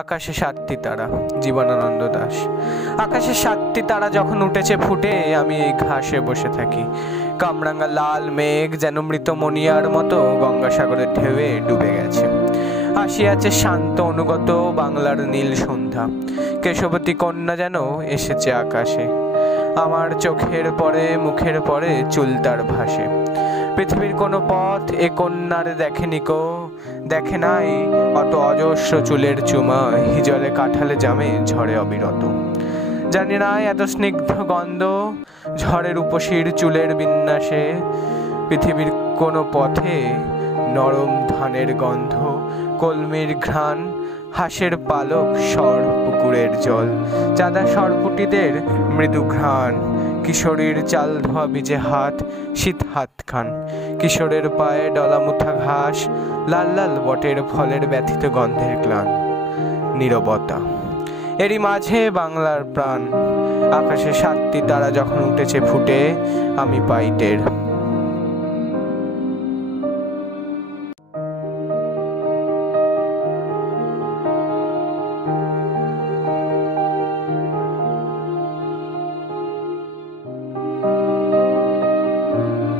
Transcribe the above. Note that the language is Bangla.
আকাশে সাতটি তারা, জীবনানন্দ দাশ। আকাশে সাতটি তারা যখন উঠেছে ফুটে, আমি এই ঘাসে বসে থাকি। কামরাঙা লাল মেঘ যেন মৃত মনিয়ার মতো গঙ্গাসাগরের ঢেউয়ে ডুবে গেছে। আসিয়াছে শান্ত অনুগত বাংলার নীল সন্ধ্যা। কেশবতী কন্যা যেন এসেছে আকাশে। আমার চোখের পরে মুখের পরে চুল তার ভাসে। পৃথিবীর কোনো পথ এ কন্যার দেখেনি কো, দেখে নাই অত অজস্র চুলের চুমা হিজলে কাঠালে জামে ঝড়ে অবিরত। জানি না এত স্নিগ্ধ গন্ধ ঝড়ের উপশির চুলের বিন্যাসে। পৃথিবীর কোনো পথে নরম ধানের গন্ধ, কলমির ঘ্রাণ, হাঁসের পালক, স্বর পুকুরের জল, চাঁদা সরপুটিদের মৃদু ঘ্রাণ, কিশোরীর চাল ধোয়া ভিজে হাত, শীত হাতখান, কিশোরের পায়ে ডলামুথা ঘাস, লাল লাল বটের ফলের ব্যথিত গন্ধের গ্লান, নীরবতা। এরই মাঝে বাংলার প্রাণ। আকাশে সাতটি তারা যখন উঠেছে ফুটে, আমি পাই টের।